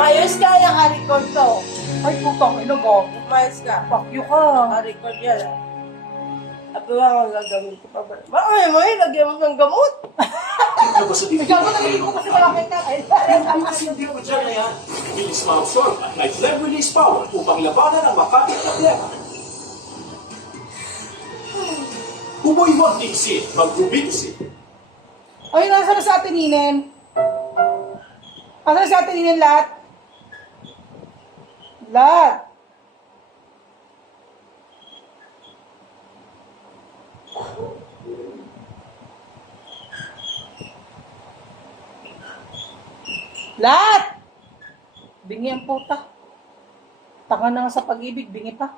Umayos ka, naka-record to. Ay, putang ina ko. Umayos ka. Fuck you ka. Naka-record yan ah. Apo nga ang gagamit ko pa ba? Ay, may lagyan mo ng gamot. Ikaw ba nagiging ko kasi malaki ka? Ang dyan na yan, bilis ma-absorb at may flame release power upang labanan ang makapit na plema. Humoy mag-tiksi, mag-rubiksi. Ay, nasa na sa atin, Ninen? Nasa na sa atin, Ninen, lahat? Lahat. Lahat! Bingi ang puta. Tanga na nga sa pag-ibig, bingi pa.